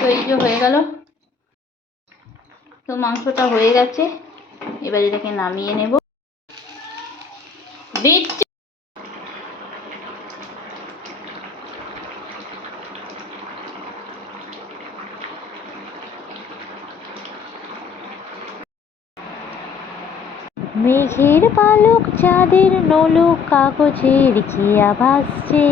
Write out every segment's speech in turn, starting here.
তো এই যে হয়ে গেল, তো মাংসটা হয়ে গেছে। এবার এটাকে নামিয়ে নেব। মেঘের পালক চাঁদের নোলক কাগজের কি ভাসছে,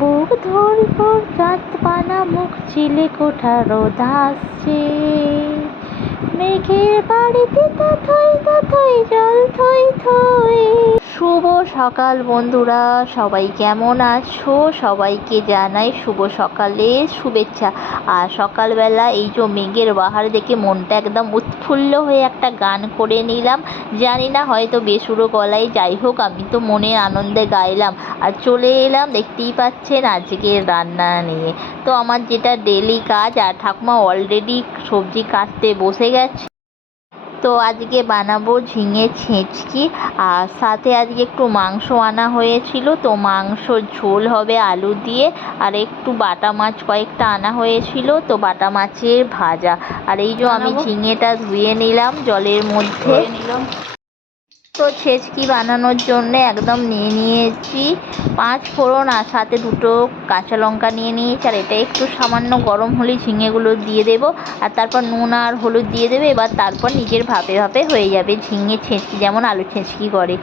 বুক ধরপর চাঁদ পানা মুখ চিলে কোঠা রোদ আসছে, মেঘের বাড়িতে তথই তথই জল থই থই। শুভ সকাল বন্ধুরা, সবাই কেমন আছো? সবাইকে জানাই শুভ সকালের শুভেচ্ছা। আর সকালবেলা এই যে মেঘের বাহার দেখে মনটা একদম উৎফুল্ল হয়ে একটা গান করে নিলাম। জানি না হয়তো বেসুরো গলায়, যাই হোক আমি তো মনের আনন্দে গাইলাম। আর চলে এলাম দেখতেই পাচ্ছেন আজকের রান্না নিয়ে। তো আমার যেটা ডেলি কাজ, আর ঠাকুমা অলরেডি সবজি কাটতে বসে গেছে। তো আজকে বানাবো ঝিঙে ছেঁচকি, আর সাথে আজকে একটু মাংস আনা হয়েছিল, তো মাংস ঝোল হবে আলু দিয়ে। আর একটু বাটা মাছ কয়েকটা আনা হয়েছিল, তো বাটা মাছের ভাজা। আর এই যে আমি ঝিঙেটা ধুয়ে নিলাম জলের মধ্যে। তো ছেচকি বানানোর জন্য একদম নিয়ে নিয়েছি 5 ফোড়ন, আর সাথে 2টো কাঁচা লঙ্কা নিয়ে নিয়েছি। আর এটা একটু সামান্য গরম হলেই ঝিঙেগুলো দিয়ে দেবো, আর তারপর নুন আর হলুদ দিয়ে দেবে। এবার তারপর নিজের ভাপে ভাপে হয়ে যাবে ঝিঙে ছেঁচকি, যেমন আলু ছেঁচকি করে।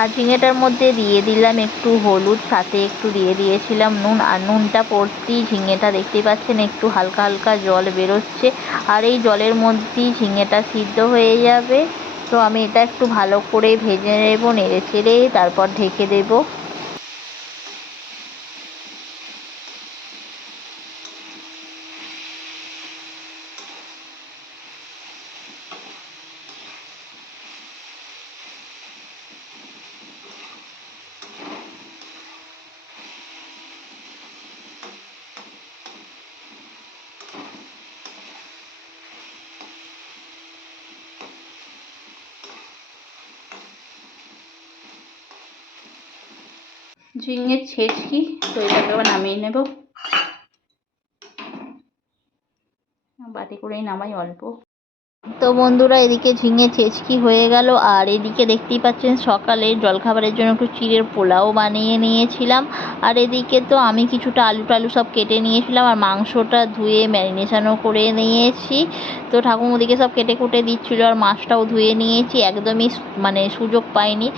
আর ঝিঙেটার মধ্যে দিয়ে দিলাম একটু হলুদ, সাথে একটু দিয়ে দিয়েছিলাম নুন। আর নুনটা পড়তেই ঝিঙেটা দেখতেই পাচ্ছেন একটু হালকা হালকা জল বেরোচ্ছে। আর এই জলের মধ্যেই ঝিঙেটা সিদ্ধ হয়ে যাবে। তো আমি এটা একটু ভালো করে ভেজে নেবো, নেড়ে চেড়ে তারপর ঢেকে দেবো। ঝিঙে ছেচকি, তো এটাকে আবার নামিয়ে নেব। বাটি করেই নামাই অল্প। তো বন্ধুরা, এদিকে ঝিঙে ছেচকি হয়ে গেল। আর এদিকে দেখতেই পাচ্ছেন সকালে জলখাবারের জন্য একটু চিড়ের পোলাও বানিয়ে নিয়েছিলাম। আর এদিকে তো আমি কিছুটা আলু টালু সব কেটে নিয়েছিলাম, আর মাংসটা ধুয়ে ম্যারিনেশনও করে নিয়েছি। তো ঠাকুমা ওদিকে সব কেটে কুটে দিচ্ছিলো, আর মাছটাও ধুয়ে নিয়েছি, একদমই সুযোগ পাইনি।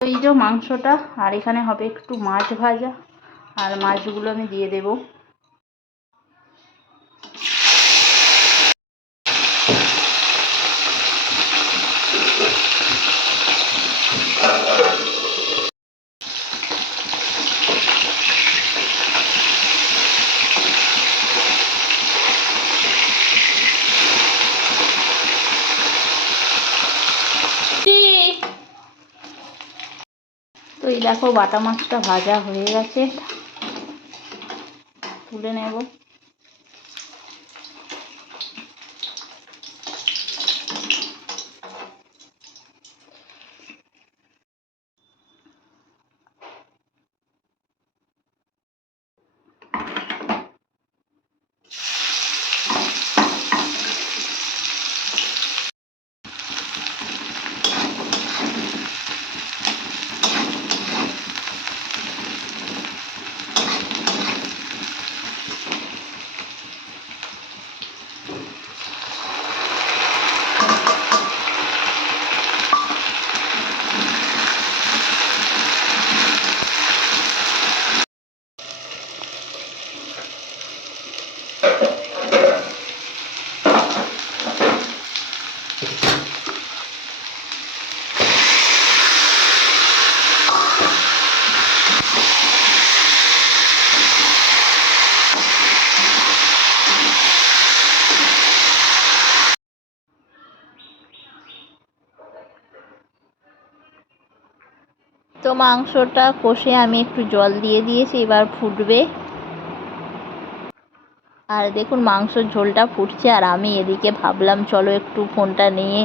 এই যে মাংসটা, আর এখানে হবে একটু মাছ ভাজা, আর মাছগুলো আমি দিয়ে দেবো। তো এই দেখো বাটা মাছটা ভাজা হয়ে গেছে, তুলে নেব। মাংসটা কষে আমি একটু জল দিয়ে দিয়েছি, এবার ফুটবে। আর দেখুন মাংসর ঝোলটা ফুটছে, আর আমি এদিকে ভাবলাম চলো একটু ফোনটা নিয়ে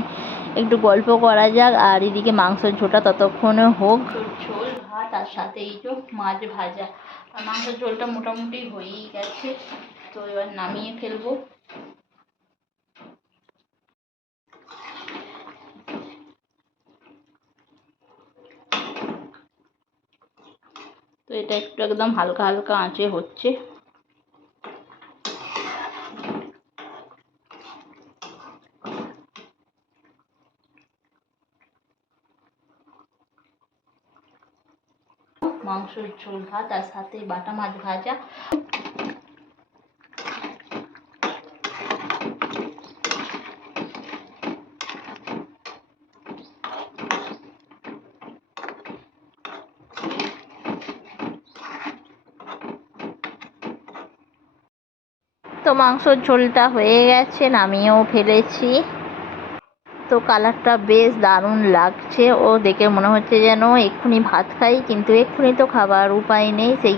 একটু গল্প করা যাক, আর এদিকে মাংসের ঝোলটা ততক্ষণে হোক। ঝোল ভাত আর সাথে এই যে মাছ ভাজা, আর মাংসের ঝোলটা মোটামুটি হয়েই গেছে, তো এবার নামিয়ে ফেলবো। তো এটা একটু একদম হালকা হালকা আঁচে হচ্ছে। মাংসের ঝোল ভাত আর সাথে বাটা মাছ ভাজা। তো মাংসর ঝোলটা হয়ে গেছে, নামিয়েও ফেলেছি। তো কালারটা বেশ দারুণ লাগছে, ও দেখে মনে হচ্ছে যেন এক্ষুনি ভাত খাই, কিন্তু এক্ষুনি তো খাবার উপায় নেই, সেই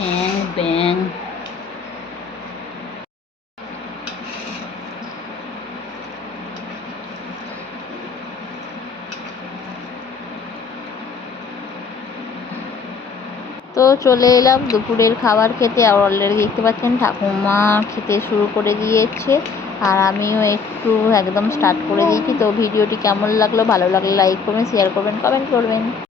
হ্যাং ব্যাং। তো চলে এলাম দুপুরের খাবার খেতে, আর অলরেডি দেখতে পাচ্ছেন ঠাকুমা খেতে শুরু করে দিয়েছে, আর আমিও একটু একদম স্টার্ট করে দিয়েছি। তো ভিডিওটি কেমন লাগলো, ভালো লাগলে লাইক করবেন, শেয়ার করবেন, কমেন্ট করবেন।